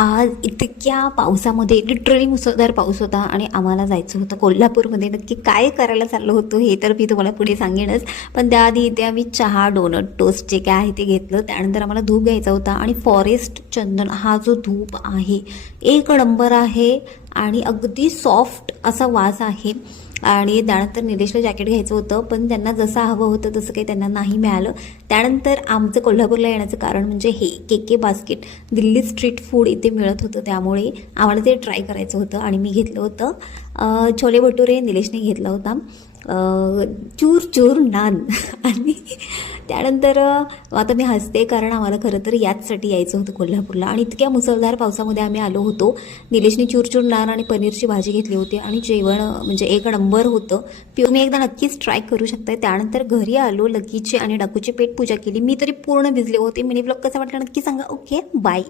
आज इतक्या पावसामध्ये लिटरली मुसळधार पाऊस होता आणि आम्हाला जायचं होतं कोल्हापूरमध्ये. नक्की काय करायला चाललो होतो हे तर मी तुम्हाला पुढे सांगेनच, पण त्याआधी इथे आम्ही चहा, डोनट, टोस्ट जे काय आहे ते घेतलं. त्यानंतर आम्हाला धूप घ्यायचा होता आणि फॉरेस्ट चंदन हा जो धूप आहे एक नंबर आहे आणि अगदी सॉफ्ट असा वास आहे. आणि त्यानंतर निलेशला जॅकेट घ्यायचं होतं, पण त्यांना जसं हवं होतं तसं काही त्यांना नाही मिळालं. त्यानंतर आमचं कोल्हापूरला येण्याचं कारण म्हणजे हे के बास्केट दिल्ली स्ट्रीट फूड इथे मिळत होतं, त्यामुळे आम्हाला ते ट्राय करायचं होतं. आणि मी घेतलं होतं छोले भटुरे, निलेशने घेतला होता चूर चूर नान आणि त्यानंतर आता मी हसते कारण आम्हाला खरं तर याचसाठी यायचं होतं कोल्हापूरला. आणि इतक्या मुसळधार पावसामध्ये आम्ही आलो होतो. निलेशने चूरचूर नान आणि पनीरची भाजी घेतली होती आणि जेवण म्हणजे एक नंबर होतं. तुम्ही एकदा नक्कीच ट्राय करू शकताय. त्यानंतर घरी आलो, लगीची आणि डाकूची पेट पूजा केली. मी तरी पूर्ण भिजले होते. मिनी ब्लॉग कसा वाटला नक्की सांगा. Okay, bye.